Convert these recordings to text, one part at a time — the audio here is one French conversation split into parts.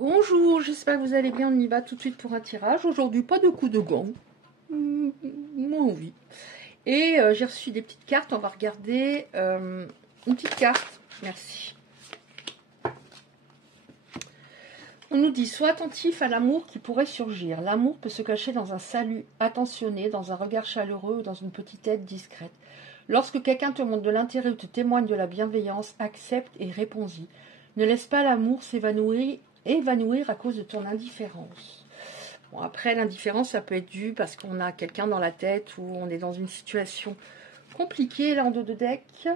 Bonjour, j'espère que vous allez bien. On y va tout de suite pour un tirage. Aujourd'hui, pas de coup de gant. Moins envie. Et j'ai reçu des petites cartes. On va regarder une petite carte. Merci. On nous dit, sois attentif à l'amour qui pourrait surgir. L'amour peut se cacher dans un salut attentionné, dans un regard chaleureux ou dans une petite aide discrète. Lorsque quelqu'un te montre de l'intérêt ou te témoigne de la bienveillance, accepte et réponds-y. Ne laisse pas l'amour évanouir à cause de ton indifférence. Bon, après, l'indifférence, ça peut être dû parce qu'on a quelqu'un dans la tête ou on est dans une situation compliquée, là, en dos de deck.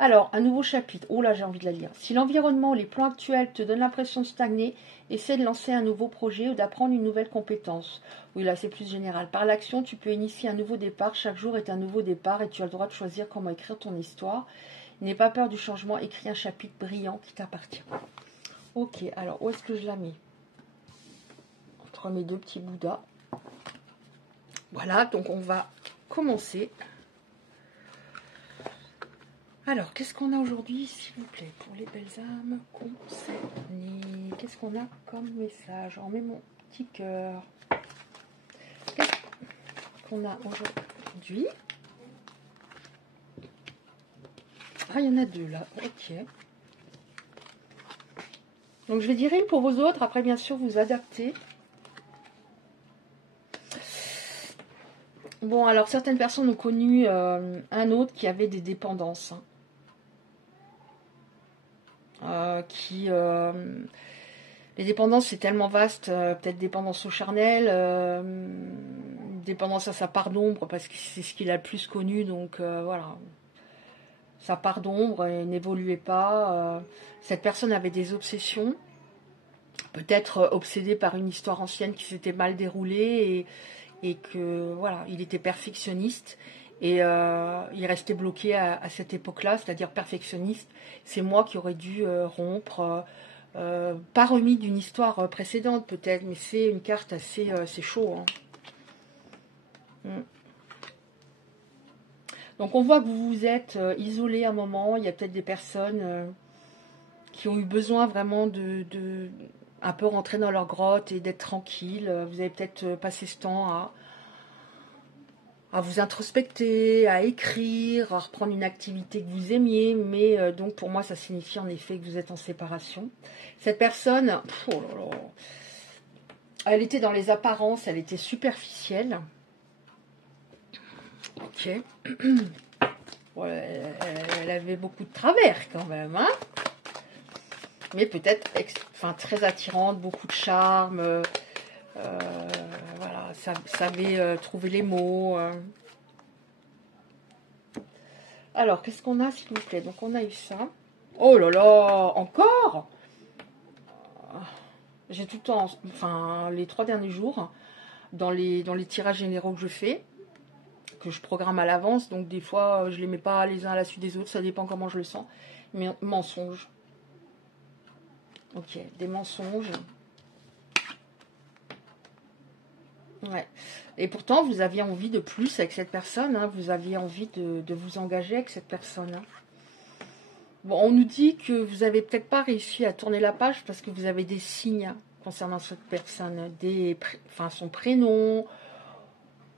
Alors, un nouveau chapitre. Oh là, j'ai envie de la lire. Si l'environnement ou les plans actuels te donnent l'impression de stagner, essaie de lancer un nouveau projet ou d'apprendre une nouvelle compétence. Oui, là, c'est plus général. Par l'action, tu peux initier un nouveau départ. Chaque jour est un nouveau départ et tu as le droit de choisir comment écrire ton histoire. N'aie pas peur du changement. Écris un chapitre brillant qui t'appartient. Ok, alors, où est-ce que je la mets? Entre mes deux petits bouddhas. Voilà, donc on va commencer. Alors, qu'est-ce qu'on a aujourd'hui, s'il vous plaît, pour les belles âmes concernées? Qu'est-ce qu'on a comme message? On met mon petit cœur. Qu'est-ce qu'on a aujourd'hui? Ah, il y en a deux, là. Ok. Donc, je vais dire une pour vos autres. Après, bien sûr, vous adaptez. Bon, alors, certaines personnes ont connu un autre qui avait des dépendances. Les dépendances, c'est tellement vaste, peut-être dépendance au charnel, dépendance à sa part d'ombre, parce que c'est ce qu'il a le plus connu, donc voilà. Sa part d'ombre n'évoluait pas. Cette personne avait des obsessions, peut-être obsédée par une histoire ancienne qui s'était mal déroulée, et que voilà, il était perfectionniste. Et il restait bloqué à cette époque-là, c'est-à-dire perfectionniste. C'est moi qui aurais dû rompre, pas remis d'une histoire précédente peut-être, mais c'est une carte assez c'est chaud. Donc on voit que vous vous êtes isolé un moment. Il y a peut-être des personnes qui ont eu besoin vraiment de un peu rentrer dans leur grotte et d'être tranquille. Vous avez peut-être passé ce temps à vous introspecter, à écrire, à reprendre une activité que vous aimiez, mais donc pour moi ça signifie en effet que vous êtes en séparation. Cette personne, oh là là, elle était dans les apparences, elle était superficielle. Ok. Ouais, elle avait beaucoup de travers quand même, hein, mais peut-être très attirante, beaucoup de charme. Voilà, savait trouver les mots. Alors, qu'est-ce qu'on a, s'il vous plaît? Donc, on a eu ça. Oh là là, encore? J'ai tout le temps, enfin, les 3 derniers jours, dans les tirages généraux que je fais, que je programme à l'avance, donc des fois, je les mets pas les uns à la suite des autres, ça dépend comment je le sens. Mais mensonges. Ok, des mensonges. Ouais. Et pourtant, vous aviez envie de plus avec cette personne, hein. Vous aviez envie de vous engager avec cette personne, hein. Bon, on nous dit que vous n'avez peut-être pas réussi à tourner la page parce que vous avez des signes concernant cette personne, son prénom,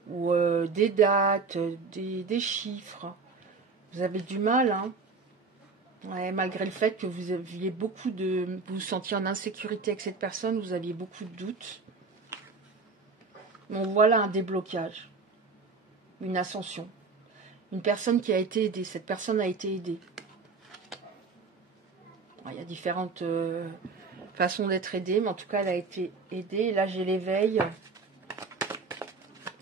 ou des dates, des chiffres. Vous avez du mal, hein. Ouais, malgré le fait que vous aviez vous vous sentiez en insécurité avec cette personne, vous aviez beaucoup de doutes. Bon, voilà un déblocage, une ascension. Une personne qui a été aidée, cette personne a été aidée. Il y a différentes façons d'être aidée, mais en tout cas, elle a été aidée. Là, j'ai l'éveil.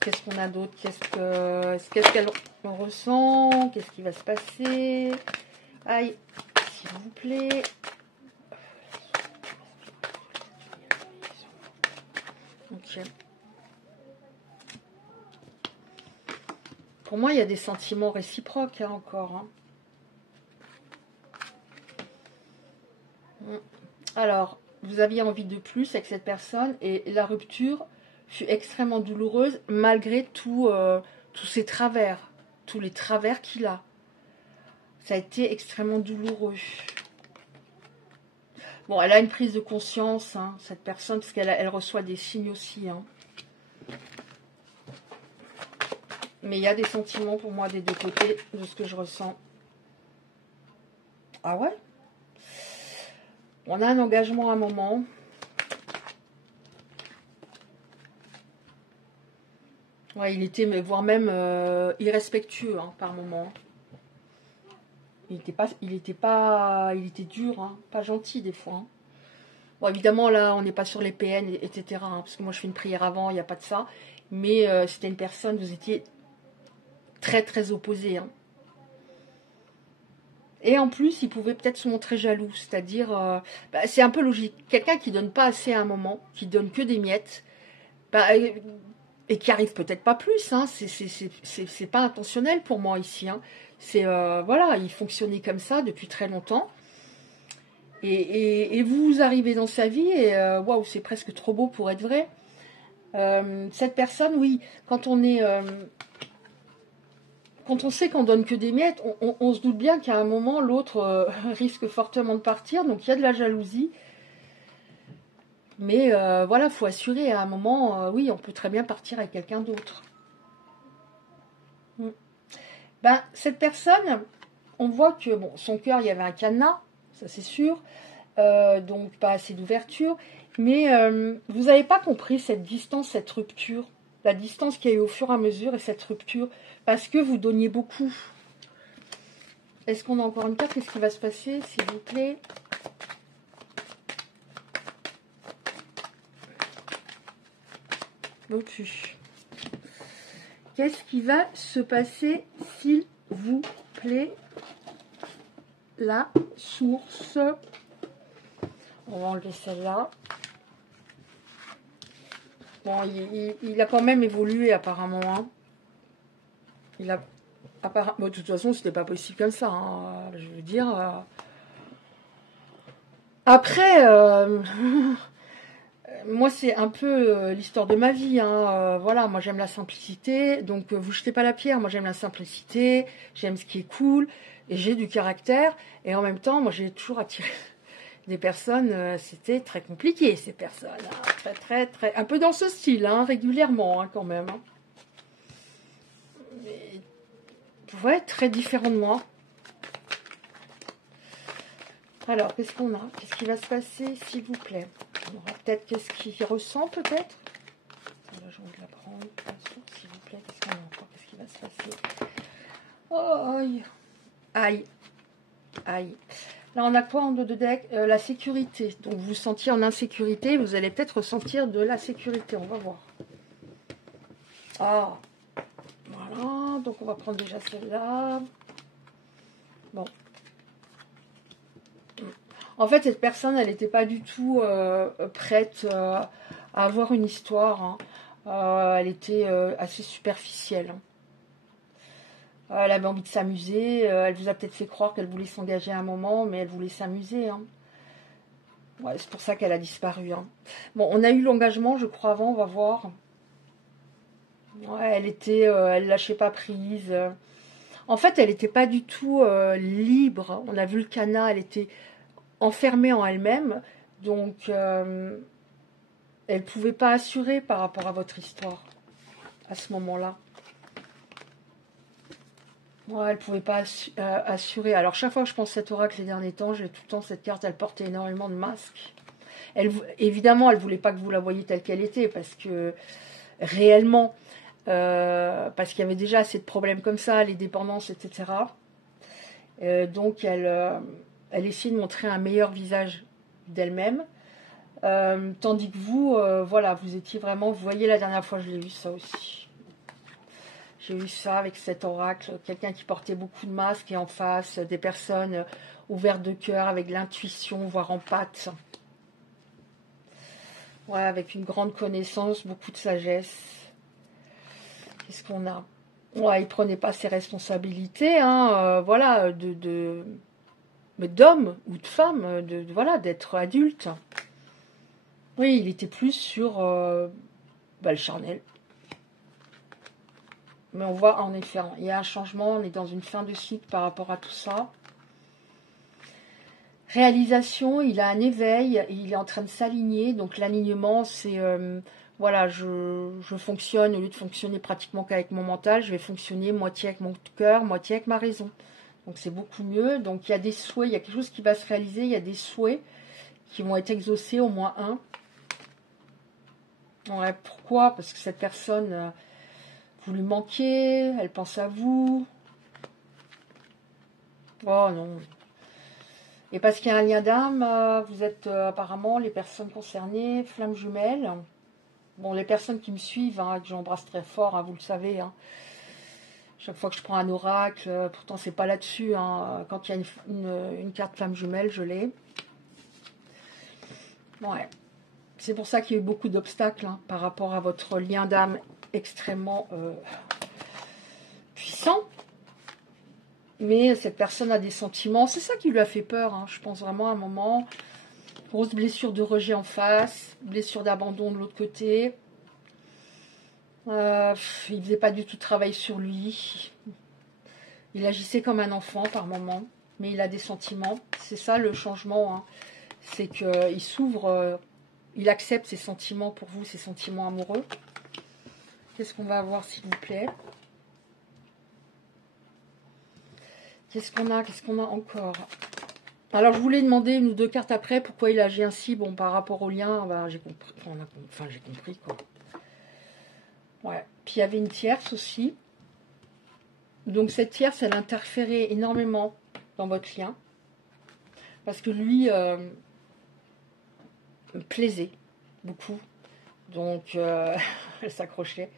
Qu'est-ce qu'on a d'autre? Qu'est-ce qu'elle ressent? Qu'est-ce qui va se passer? Aïe, s'il vous plaît. Ok. Pour moi, il y a des sentiments réciproques, hein, encore. Hein. Alors, vous aviez envie de plus avec cette personne et la rupture fut extrêmement douloureuse malgré tous ses travers, tous les travers qu'il a. Ça a été extrêmement douloureux. Bon, elle a une prise de conscience, hein, cette personne, parce qu'elle reçoit des signes aussi. Hein. Mais il y a des sentiments pour moi des deux côtés, de ce que je ressens. Ah ouais? On a un engagement à un moment. Ouais, il était, mais voire même irrespectueux hein, par moment. Il était dur, hein, pas gentil des fois. Hein. Bon, évidemment, là, on n'est pas sur les PN, etc. Hein, parce que moi, je fais une prière avant, il n'y a pas de ça. Mais c'était une personne, vous étiez très, très opposés. Hein. Et en plus, il pouvait peut-être se montrer jaloux. C'est-à-dire, c'est un peu logique. Quelqu'un qui donne pas assez à un moment, qui donne que des miettes, et qui arrive peut-être pas plus. Hein, c'est pas intentionnel pour moi ici. Hein. C'est voilà, il fonctionnait comme ça depuis très longtemps. Et vous arrivez dans sa vie et waouh, c'est presque trop beau pour être vrai. Cette personne, oui, quand on sait qu'on donne que des miettes, on se doute bien qu'à un moment, l'autre risque fortement de partir. Donc il y a de la jalousie. Mais voilà, il faut assurer à un moment, oui, on peut très bien partir avec quelqu'un d'autre. Ben, cette personne, on voit que bon, son cœur, il y avait un cadenas, ça c'est sûr. Donc pas assez d'ouverture. Mais vous n'avez pas compris cette distance, cette rupture. La distance qu'il y a eu au fur et à mesure et cette rupture. Parce que vous donniez beaucoup. Est-ce qu'on a encore une carte? Qu'est-ce qui va se passer, s'il vous plaît? Non plus. Qu'est-ce qui va se passer, s'il vous plaît? La source. On va enlever celle-là. Bon, il a quand même évolué apparemment. Hein. Il a apparemment. Bon, de toute façon, c'était pas possible comme ça. Hein. Je veux dire. Après, moi, c'est un peu l'histoire de ma vie. Hein. Voilà, moi, j'aime la simplicité. Donc, vous jetez pas la pierre. Moi, j'aime la simplicité. J'aime ce qui est cool. Et j'ai du caractère. Et en même temps, moi, j'ai toujours attiré des personnes. C'était très compliqué, ces personnes. Hein. Très, très, très. Un peu dans ce style, hein, régulièrement, hein, quand même. Hein. Mais, ouais, très différent de moi. Alors, qu'est-ce qu'on a? Qu'est-ce qui va se passer, s'il vous plaît? On aura peut-être qu'est-ce qu'il ressent, peut-être? Là, j'ai envie de la prendre, s'il vous plaît. Qu'est-ce qu'on a encore? Qu'est-ce qui va se passer? Oh, aïe. Aïe. Aïe. Là, on a quoi en dos de deck? La sécurité. Donc, vous vous sentiez en insécurité. Vous allez peut-être ressentir de la sécurité. On va voir. Ah. Voilà. Donc, on va prendre déjà celle-là. Bon. En fait, cette personne, elle n'était pas du tout prête à avoir une histoire. Hein. Elle était assez superficielle. Hein. Elle avait envie de s'amuser. Elle vous a peut-être fait croire qu'elle voulait s'engager à un moment, mais elle voulait s'amuser. Hein. Ouais, c'est pour ça qu'elle a disparu. Hein. Bon, on a eu l'engagement, je crois, avant. On va voir. Ouais, elle lâchait pas prise. En fait, elle n'était pas du tout libre. On a vu le cadenas, elle était enfermée en elle-même. Donc, elle ne pouvait pas assurer par rapport à votre histoire à ce moment-là. Ouais, elle ne pouvait pas assurer. Alors, chaque fois que je pense à cet oracle les derniers temps, j'ai tout le temps cette carte, elle portait énormément de masques. Évidemment, elle ne voulait pas que vous la voyiez telle qu'elle était, parce que réellement, parce qu'il y avait déjà assez de problèmes comme ça, les dépendances, etc. Donc, elle essayait de montrer un meilleur visage d'elle-même. Tandis que vous, voilà, vous étiez vraiment, vous voyez, la dernière fois, je l'ai vu ça aussi. J'ai eu ça avec cet oracle, quelqu'un qui portait beaucoup de masques et en face, des personnes ouvertes de cœur, avec l'intuition, voire en pâte. Ouais, avec une grande connaissance, beaucoup de sagesse. Qu'est-ce qu'on a? Ouais, il prenait pas ses responsabilités, hein, voilà, d'homme ou de femme, voilà, d'être adulte. Oui, il était plus sur le charnel. Mais on voit en effet, il y a un changement, on est dans une fin de cycle par rapport à tout ça. réalisation, il a un éveil, et il est en train de s'aligner. Donc l'alignement, c'est voilà, je fonctionne, au lieu de fonctionner pratiquement qu'avec mon mental, je vais fonctionner moitié avec mon cœur, moitié avec ma raison. Donc c'est beaucoup mieux. Donc il y a des souhaits, il y a quelque chose qui va se réaliser, il y a des souhaits qui vont être exaucés, au moins un. Ouais, pourquoi? Parce que cette personne, vous lui manquez, elle pense à vous. Oh non. Et parce qu'il y a un lien d'âme, vous êtes apparemment les personnes concernées, flammes jumelles. Bon, les personnes qui me suivent, hein, que j'embrasse très fort, hein, vous le savez. Hein. Chaque fois que je prends un oracle, pourtant c'est pas là-dessus. Hein, quand il y a une carte flamme jumelle, je l'ai. Ouais. C'est pour ça qu'il y a eu beaucoup d'obstacles hein, par rapport à votre lien d'âme extrêmement puissant. Mais cette personne a des sentiments. C'est ça qui lui a fait peur. Hein, je pense vraiment à un moment. Grosse blessure de rejet en face. Blessure d'abandon de l'autre côté. Il ne faisait pas du tout de travail sur lui. Il agissait comme un enfant par moment. Mais il a des sentiments. C'est ça le changement. Hein. C'est qu'il s'ouvre. Il accepte ses sentiments pour vous. Ses sentiments amoureux. Qu'est-ce qu'on va avoir s'il vous plaît? Qu'est-ce qu'on a encore? Alors, je voulais demander une ou deux cartes après pourquoi il agit ainsi. Bon, par rapport au lien, ben, j'ai compris. Enfin, j'ai compris, quoi. Ouais. Puis, il y avait une tierce aussi. Donc, cette tierce, elle interférait énormément dans votre lien. Parce que lui me plaisait beaucoup. Donc, elle s'accrochait.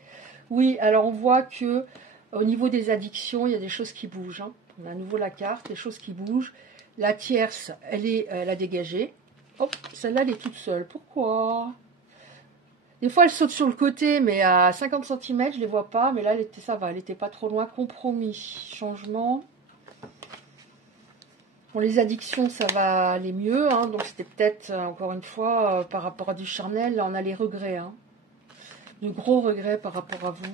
Oui, alors, on voit que au niveau des addictions, il y a des choses qui bougent. Hein. On a à nouveau la carte, des choses qui bougent. La tierce, elle a dégagé. Hop, celle-là, elle est toute seule. Pourquoi? Des fois, elle saute sur le côté, mais à 50 cm, je ne les vois pas. Mais là, ça va, elle n'était pas trop loin. Compromis, changement. Bon, les addictions, ça va aller mieux. Hein, donc, c'était peut-être, encore une fois, par rapport à du charnel. Là, on a les regrets. Hein, de gros regrets par rapport à vous.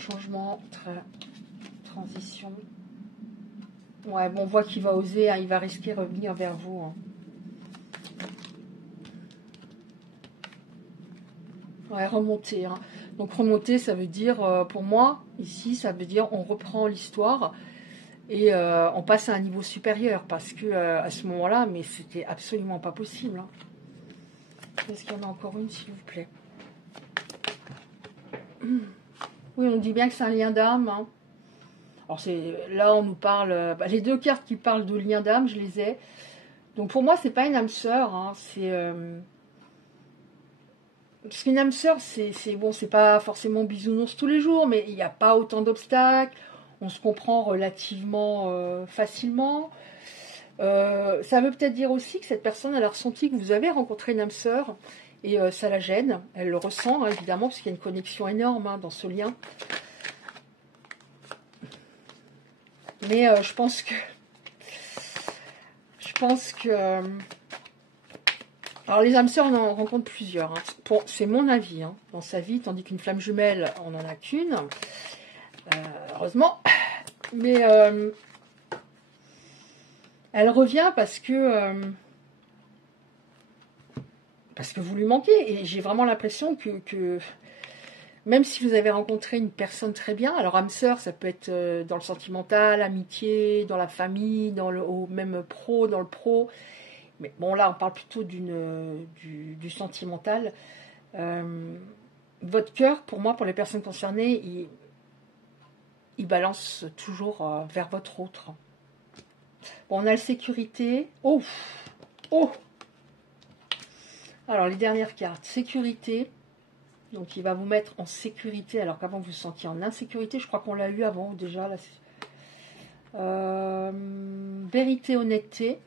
Changement, transition. Ouais, bon, on voit qu'il va oser, hein, il va risquer de revenir vers vous. Hein. Ouais, remonter. Hein. Donc remonter, ça veut dire, pour moi, ici, ça veut dire on reprend l'histoire et on passe à un niveau supérieur parce que à ce moment-là, mais c'était absolument pas possible. Hein. Est-ce qu'il y en a encore une, s'il vous plaît? Oui, on dit bien que c'est un lien d'âme. Hein. Alors là, on nous parle. Les deux cartes qui parlent de lien d'âme, je les ai. Donc pour moi, c'est pas une âme sœur. Hein, c'est parce qu'une âme sœur, c'est bon, c'est pas forcément bisounours tous les jours, mais il n'y a pas autant d'obstacles. On se comprend relativement facilement. Ça veut peut-être dire aussi que cette personne, elle a ressenti que vous avez rencontré une âme sœur et ça la gêne. Elle le ressent, hein, évidemment, parce qu'il y a une connexion énorme hein, dans ce lien. Mais je pense que... Alors les âmes sœurs, on en rencontre plusieurs. Hein. C'est mon avis hein, dans sa vie, tandis qu'une flamme jumelle, on n'en a qu'une. Heureusement. Mais elle revient parce que vous lui manquez. Et j'ai vraiment l'impression que même si vous avez rencontré une personne très bien, alors âme sœur, ça peut être dans le sentimental, amitié, dans la famille, même pro, dans le pro. Mais bon, là, on parle plutôt du sentimental. Votre cœur, pour moi, pour les personnes concernées, il balance toujours vers votre autre. Bon, on a la sécurité. Oh! Oh! Alors, les dernières cartes. Sécurité. Donc, il va vous mettre en sécurité, alors qu'avant, vous vous sentiez en insécurité. Je crois qu'on l'a eu avant, déjà. Là, vérité, honnêteté.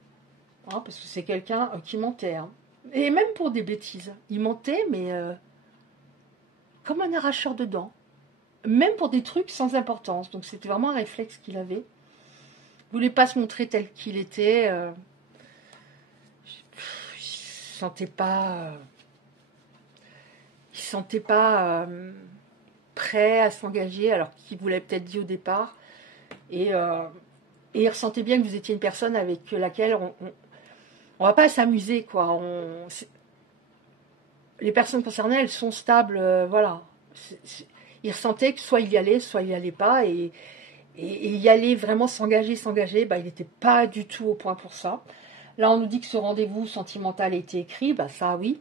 Hein, parce que c'est quelqu'un qui mentait. Hein. Et même pour des bêtises. Il mentait, mais comme un arracheur de dents. Même pour des trucs sans importance. Donc c'était vraiment un réflexe qu'il avait. Il ne voulait pas se montrer tel qu'il était. Il ne se sentait pas... prêt à s'engager, alors qu'il vous l'avait peut-être dit au départ. Et Et il ressentait bien que vous étiez une personne avec laquelle on va pas s'amuser, quoi. Les personnes concernées, elles sont stables, voilà. Il ressentait que soit il y allait, soit il y allait pas, et y aller vraiment s'engager, bah, il n'était pas du tout au point pour ça. Là, on nous dit que ce rendez-vous sentimental a été écrit, bah ça oui.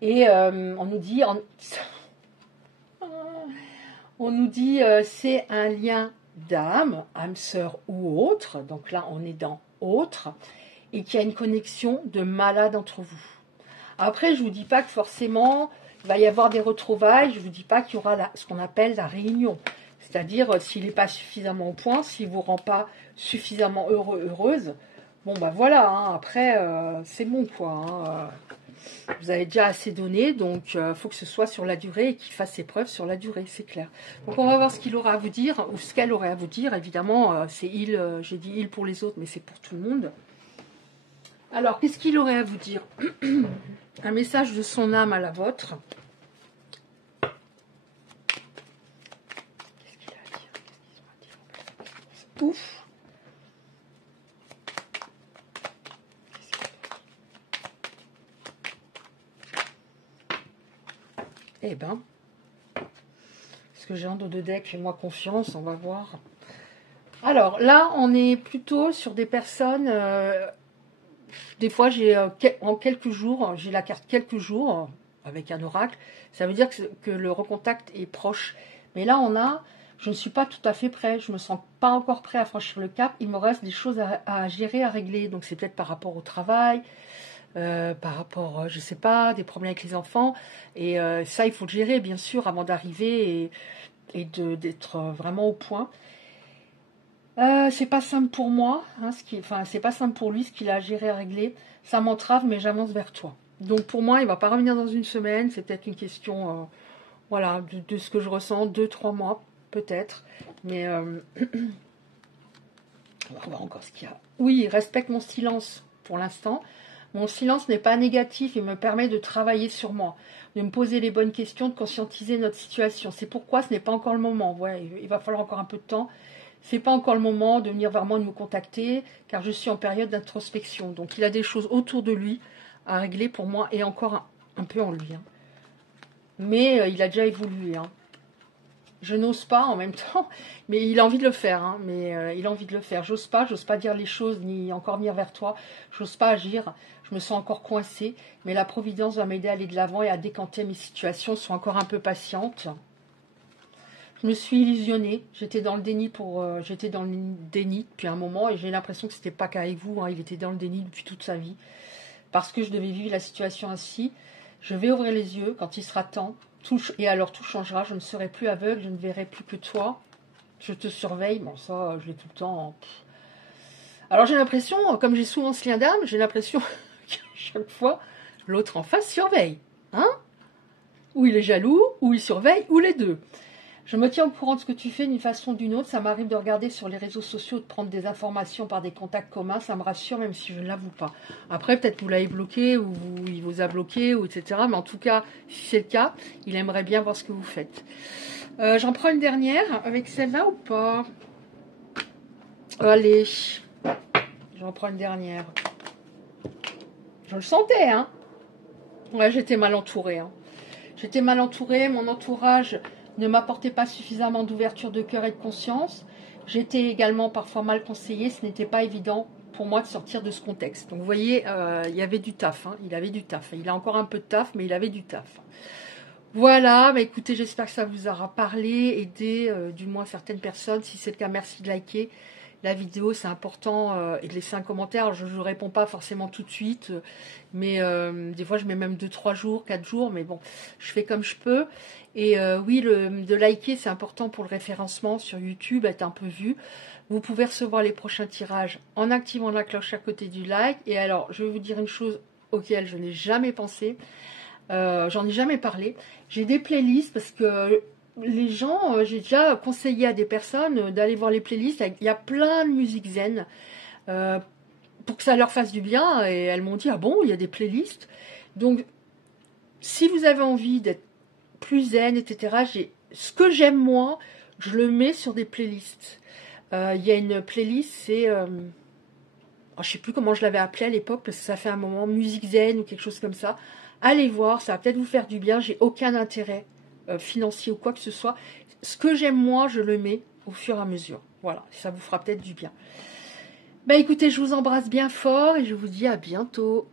Et on nous dit, c'est un lien d'âme, âme sœur ou autre. Donc là, on est dans autre, et qu'il y a une connexion de malade entre vous. Après, je vous dis pas que forcément il va y avoir des retrouvailles. Je vous dis pas qu'il y aura ce qu'on appelle la réunion. C'est-à-dire, s'il n'est pas suffisamment au point, s'il ne vous rend pas suffisamment heureux, heureuse, bon, bah voilà, hein, après, c'est bon, quoi. Hein, vous avez déjà assez donné, donc il faut que ce soit sur la durée et qu'il fasse ses preuves sur la durée, c'est clair. Donc, on va voir ce qu'il aura à vous dire, ou ce qu'elle aurait à vous dire. Évidemment, c'est il, j'ai dit il pour les autres, mais c'est pour tout le monde. Alors, qu'est-ce qu'il aurait à vous dire? Un message de son âme à la vôtre. Ouf. Eh ben, parce que j'ai un dos de deck, fais-moi confiance, on va voir. Alors là, on est plutôt sur des personnes. Des fois, j'ai en quelques jours, j'ai la carte quelques jours avec un oracle. Ça veut dire que le recontact est proche. Mais là, je ne suis pas tout à fait prêt. Je me sens pas encore prêt à franchir le cap. Il me reste des choses à gérer, à régler. Donc c'est peut-être par rapport au travail. Par rapport, je sais pas, des problèmes avec les enfants. Et ça, il faut le gérer, bien sûr, avant d'arriver et d'être vraiment au point. C'est pas simple pour moi, hein, c'est pas simple pour lui ce qu'il a à gérer, à régler. Ça m'entrave, mais j'avance vers toi. Donc pour moi, il va pas revenir dans une semaine. C'est peut-être une question, voilà, de ce que je ressens, 2-3 mois, peut-être. Mais on va voir encore ce qu'il y a. Oui, il respecte mon silence pour l'instant. Mon silence n'est pas négatif, il me permet de travailler sur moi, de me poser les bonnes questions, de conscientiser notre situation. C'est pourquoi ce n'est pas encore le moment. Ouais, il va falloir encore un peu de temps. C'est pas encore le moment de venir vraiment de me contacter, car je suis en période d'introspection. Donc il a des choses autour de lui à régler pour moi et encore un peu en lui. Hein. Mais il a déjà évolué. Hein. Je n'ose pas en même temps, mais il a envie de le faire. Hein, mais il a envie de le faire. J'ose pas dire les choses, ni encore venir vers toi. J'ose pas agir. Je me sens encore coincée. Mais la Providence va m'aider à aller de l'avant et à décanter mes situations. Sois encore un peu patiente. Je me suis illusionnée. J'étais dans le déni depuis un moment et j'ai l'impression que c'était pas qu'avec vous. Hein, il était dans le déni depuis toute sa vie parce que je devais vivre la situation ainsi. Je vais ouvrir les yeux quand il sera temps. Et alors tout changera. Je ne serai plus aveugle. Je ne verrai plus que toi. Je te surveille. Bon, ça, je l'ai tout le temps. Alors j'ai l'impression, comme j'ai souvent ce lien d'âme, j'ai l'impression qu'à chaque fois, l'autre en face surveille. Hein? Ou il est jaloux, ou il surveille, ou les deux. Je me tiens au courant de ce que tu fais d'une façon ou d'une autre. Ça m'arrive de regarder sur les réseaux sociaux, de prendre des informations par des contacts communs. Ça me rassure, même si je ne l'avoue pas. Après, peut-être vous l'avez bloqué, ou il vous a bloqué, ou etc. Mais en tout cas, si c'est le cas, il aimerait bien voir ce que vous faites. J'en prends une dernière avec celle-là ou pas? Allez. J'en prends une dernière. Je le sentais, hein? Ouais, j'étais mal entourée. Hein. J'étais mal entourée. Mon entourage ne m'apportait pas suffisamment d'ouverture de cœur et de conscience. J'étais également parfois mal conseillée. Ce n'était pas évident pour moi de sortir de ce contexte. Donc vous voyez, il y avait du taf. Hein. Il avait du taf. Il a encore un peu de taf, mais il avait du taf. Voilà, bah écoutez, j'espère que ça vous aura parlé, aidé du moins certaines personnes. Si c'est le cas, merci de liker la vidéo, c'est important, et de laisser un commentaire. Je ne réponds pas forcément tout de suite, mais des fois je mets même 2-3 jours, 4 jours, mais bon, je fais comme je peux. Et oui, de liker, c'est important pour le référencement sur YouTube, être un peu vu. Vous pouvez recevoir les prochains tirages en activant la cloche à côté du like. Et alors, je vais vous dire une chose auquel je n'ai jamais pensé. J'en ai jamais parlé. J'ai des playlists parce que les gens, j'ai déjà conseillé à des personnes d'aller voir les playlists. Il y a plein de musique zen pour que ça leur fasse du bien. Et elles m'ont dit, ah bon, il y a des playlists. Donc, si vous avez envie d'être plus zen, etc., ce que j'aime moi, je le mets sur des playlists. Il y a une playlist, c'est... je sais plus comment je l'avais appelée à l'époque, parce que ça fait un moment, musique zen ou quelque chose comme ça. Allez voir, ça va peut-être vous faire du bien. J'ai aucun intérêt financier ou quoi que ce soit. Ce que j'aime moi, je le mets au fur et à mesure. Voilà, ça vous fera peut-être du bien. Bah écoutez, je vous embrasse bien fort et je vous dis à bientôt.